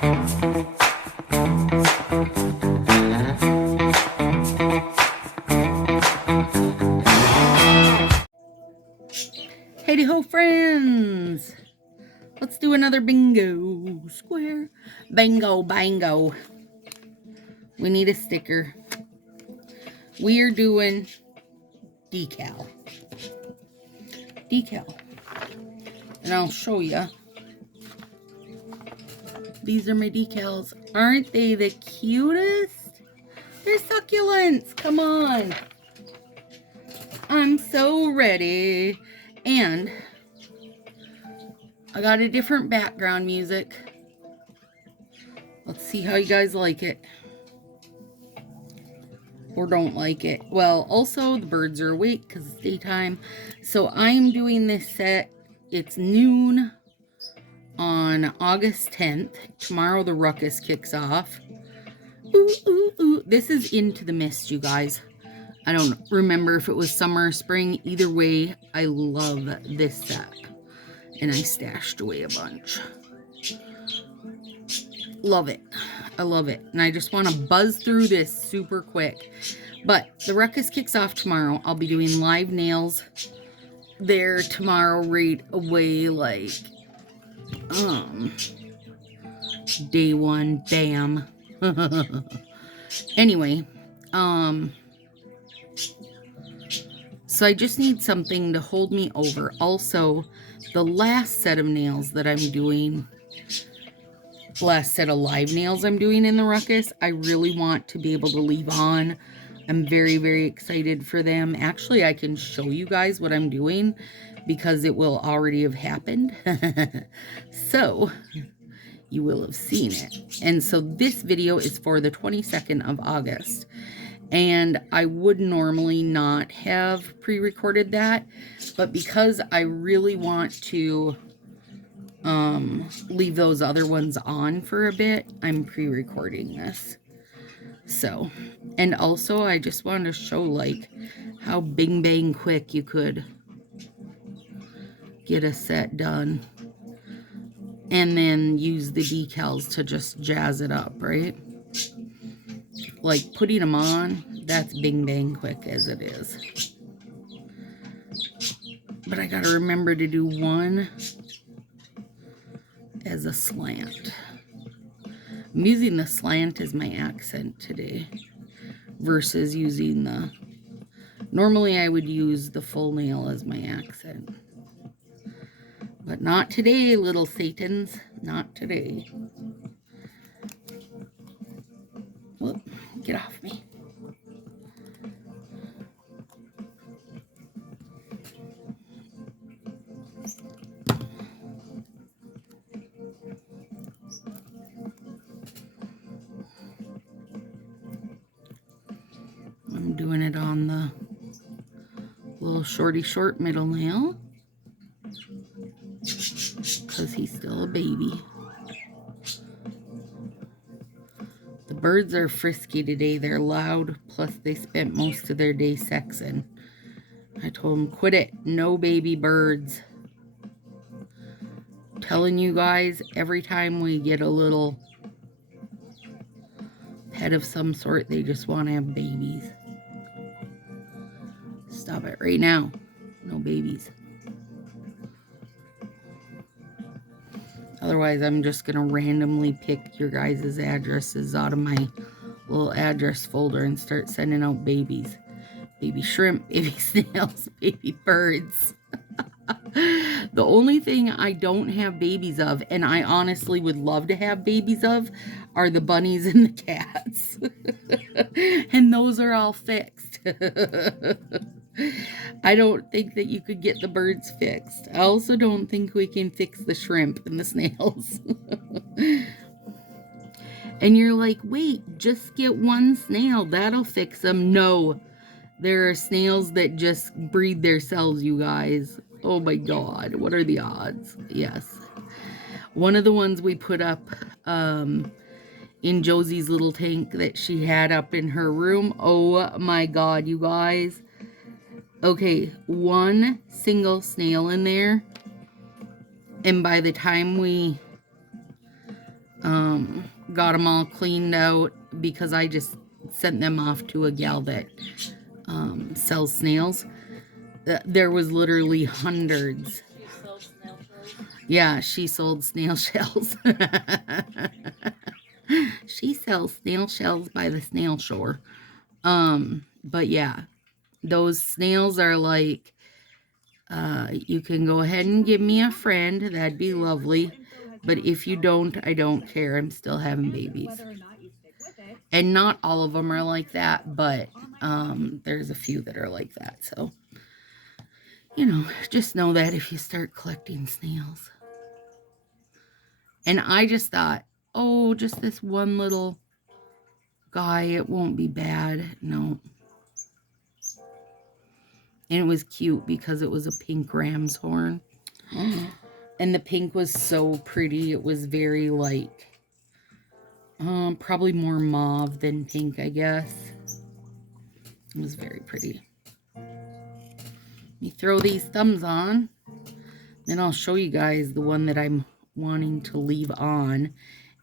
Hey ho, friends! Let's do another bingo square. Bingo, bango. We need a sticker. We are doing decal. And I'll show you. These are my decals. Aren't they the cutest? They're succulents. Come on. I'm so ready. And I got a different background music. Let's see how you guys like it. Or don't like it. Well, also the birds are awake because it's daytime. So I'm doing this set. It's noon on August 10th. Tomorrow the ruckus kicks off. Ooh, ooh, ooh. This is Into the Mist, you guys. I don't remember if it was summer or spring. Either way, I love this set. And I stashed away a bunch. Love it. I love it. And I just want to buzz through this super quick. But the ruckus kicks off tomorrow. I'll be doing live nails there tomorrow right away, like day one. Bam. Anyway, so I just need something to hold me over. Also, the last set of nails that I'm doing, last set of live nails I'm doing in the ruckus, I really want to be able to leave on. I'm very, very excited for them. Actually, I can show you guys what I'm doing because it will already have happened. So you will have seen it. And so this video is for the 22nd of August. And I would normally not have pre-recorded that, but because I really want to leave those other ones on for a bit, I'm pre-recording this. So, and also I just wanted to show like how bing bang quick you could get a set done and then use the decals to just jazz it up, right? Like putting them on, that's bing bang quick as it is. But I gotta remember to do one as a slant. I'm using the slant as my accent today versus using the, normally I would use the full nail as my accent. But not today, little Satans, not today. Whoop, get off me. I'm doing it on the little shorty short middle nail because he's still a baby. The birds are frisky today. They're loud, plus they spent most of their day sexing. I told them, quit it. No baby birds. I'm telling you guys, every time we get a little pet of some sort, they just want to have babies. Stop it right now. No babies. Otherwise, I'm just going to randomly pick your guys' addresses out of my little address folder and start sending out babies. Baby shrimp, baby snails, baby birds. The only thing I don't have babies of, and I honestly would love to have babies of, are the bunnies and the cats. And those are all fixed. I don't think that you could get the birds fixed. I also don't think we can fix the shrimp and the snails. And you're like, wait, just get one snail. That'll fix them. No, there are snails that just breed their cells, you guys. Oh my God, what are the odds? Yes. One of the ones we put up in Josie's little tank that she had up in her room. Oh my God, you guys. Okay, one single snail in there. And by the time we got them all cleaned out because I just sent them off to a gal that sells snails. There was literally hundreds. She sells snail shells? Yeah, she sold snail shells. She sells snail shells by the snail shore. But yeah, those snails are like, you can go ahead and give me a friend. That'd be lovely. But if you don't, I don't care. I'm still having babies. And not all of them are like that, but there's a few that are like that. So, you know, just know that if you start collecting snails. And I just thought, oh, just this one little guy, it won't be bad. No. And it was cute because it was a pink ram's horn. And the pink was so pretty. It was very like, probably more mauve than pink, I guess. It was very pretty. Let me throw these thumbs on. Then I'll show you guys the one that I'm wanting to leave on.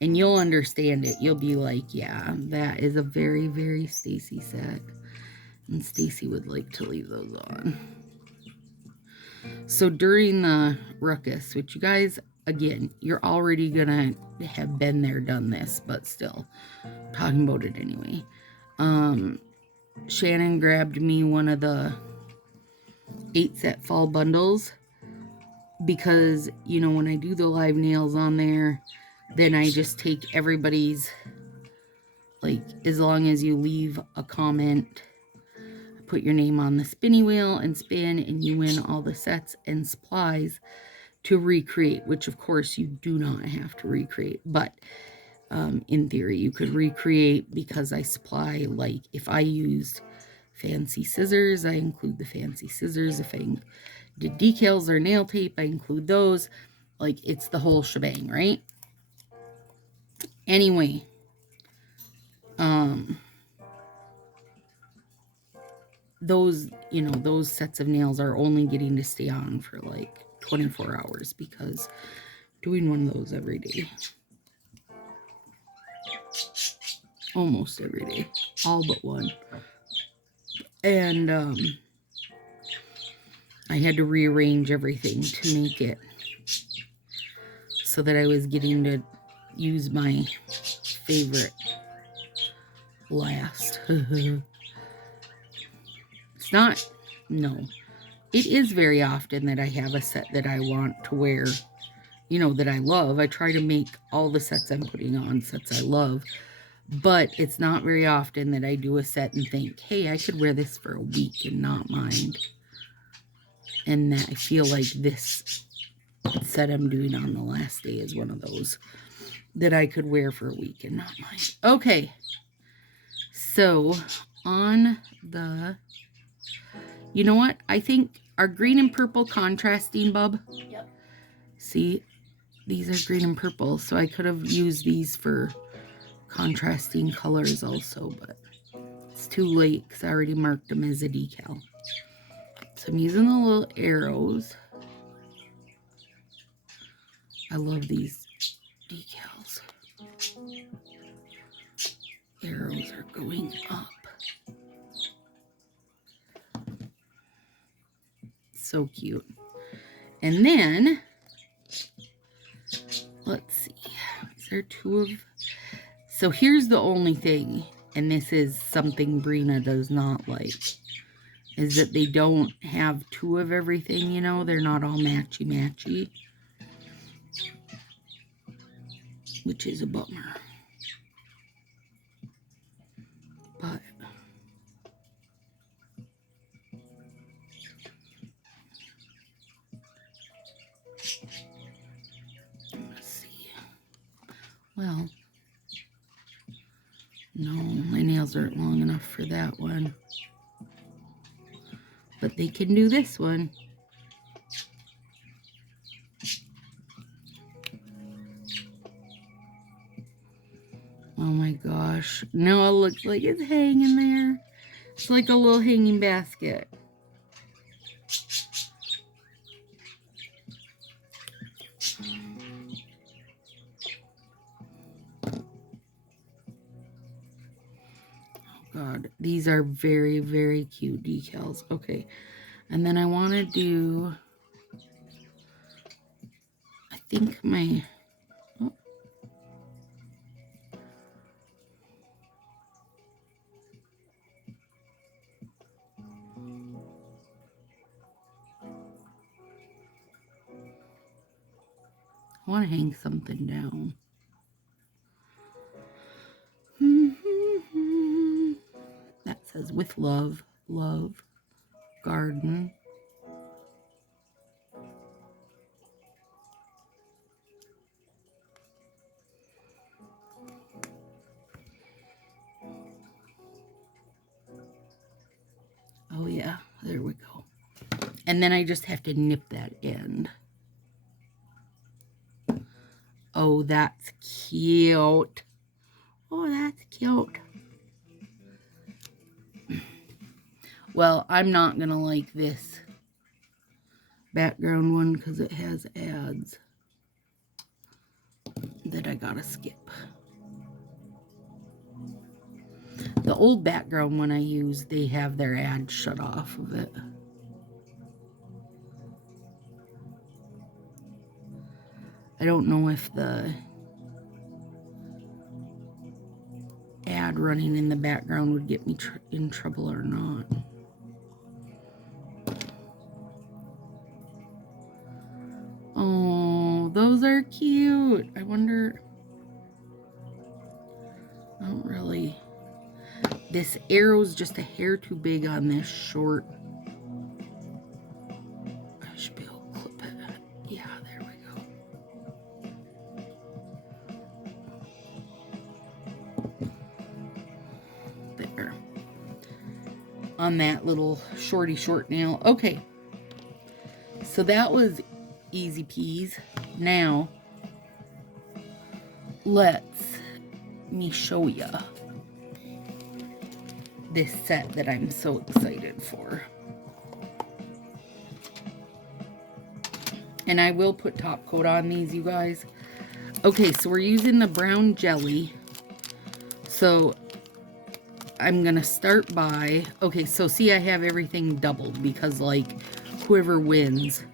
And you'll understand it. You'll be like, yeah, that is a very, very Stacy set. And Stacy would like to leave those on. So during the ruckus, which you guys, again, you're already going to have been there, done this, but still, talking about it anyway. Shannon grabbed me one of the 8-set fall bundles because, you know, when I do the live nails on there, then I just take everybody's, like, as long as you leave a comment, put your name on the spinny wheel and spin, and you win all the sets and supplies to recreate, which of course you do not have to recreate, but in theory you could recreate because I supply, like, if I used fancy scissors, I include the fancy scissors. If I did decals or nail tape, I include those. Like, it's the whole shebang, right? Anyway, those, you know, those sets of nails are only getting to stay on for like 24 hours because doing one of those every day. Almost every day. All but one. And I had to rearrange everything to make it so that I was getting to use my favorite last. It's not, no. It is very often that I have a set that I want to wear, you know, that I love. I try to make all the sets I'm putting on sets I love. But it's not very often that I do a set and think, hey, I could wear this for a week and not mind. And that I feel like this set I'm doing on the last day is one of those that I could wear for a week and not mind. Okay. So on the, you know what? I think our green and purple contrasting, bub. Yep. See, these are green and purple. So I could have used these for contrasting colors also, but it's too late because I already marked them as a decal. So I'm using the little arrows. I love these decals. Arrows are going up. So cute. And then, let's see. Is there two of... So here's the only thing, and this is something Brina does not like, is that they don't have two of everything, you know? They're not all matchy-matchy, which is a bummer. But let's see. Well, no, my nails aren't long enough for that one. But they can do this one. Oh my gosh. Now it looks like it's hanging there. It's like a little hanging basket. God, these are very, very cute decals. Okay, and then I want to do, I think my, oh. I want to hang something down. That says with love, love, garden. Oh yeah, there we go. And then I just have to nip that end. Oh, that's cute. Oh, that's cute. Well, I'm not going to like this background one because it has ads that I got to skip. The old background one I use, they have their ads shut off of it. I don't know if the ad running in the background would get me in trouble or not. Oh, those are cute. I wonder, I don't really, this arrow's just a hair too big on this short. I should be able to clip it. Yeah, there we go. There. On that little short nail. Okay. So that was easy peas. Now, let's me show ya this set that I'm so excited for. And I will put top coat on these, you guys. Okay, so we're using the brown jelly. So I'm gonna start by, okay, so see I have everything doubled because like whoever wins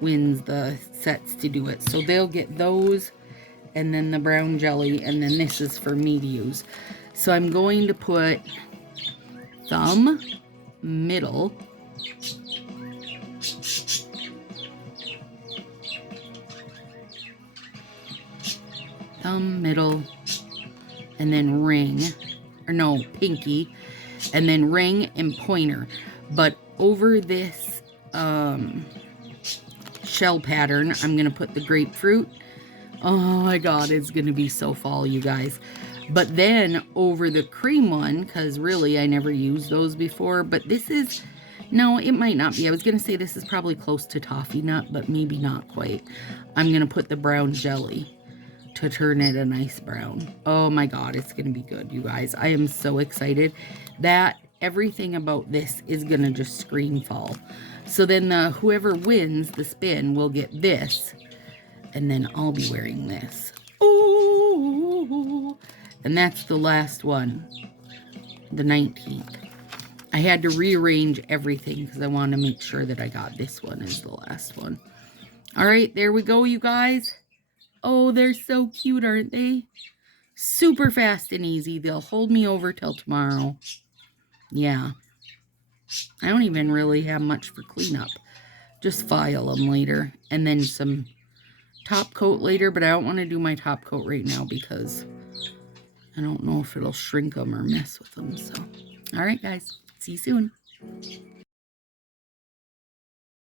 the sets to do it. So they'll get those and then the brown jelly, and then this is for me to use. So I'm going to put thumb, middle, thumb, middle, and then ring, or no, pinky, and then ring and pointer. But over this shell pattern, I'm going to put the grapefruit. Oh my God, it's going to be so fall, you guys. But then over the cream one, because really I never used those before, but this is, no, it might not be. I was going to say this is probably close to toffee nut, but maybe not quite. I'm going to put the brown jelly to turn it a nice brown. Oh my God, it's going to be good, you guys. I am so excited that everything about this is going to just scream fall. So then whoever wins the spin will get this, and then I'll be wearing this. Ooh, and that's the last one, the 19th. I had to rearrange everything because I wanted to make sure that I got this one as the last one. All right, there we go, you guys. Oh, they're so cute, aren't they? Super fast and easy. They'll hold me over till tomorrow. Yeah. I don't even really have much for cleanup. Just file them later. And then some top coat later, but I don't want to do my top coat right now because I don't know if it'll shrink them or mess with them. So, all right, guys. See you soon.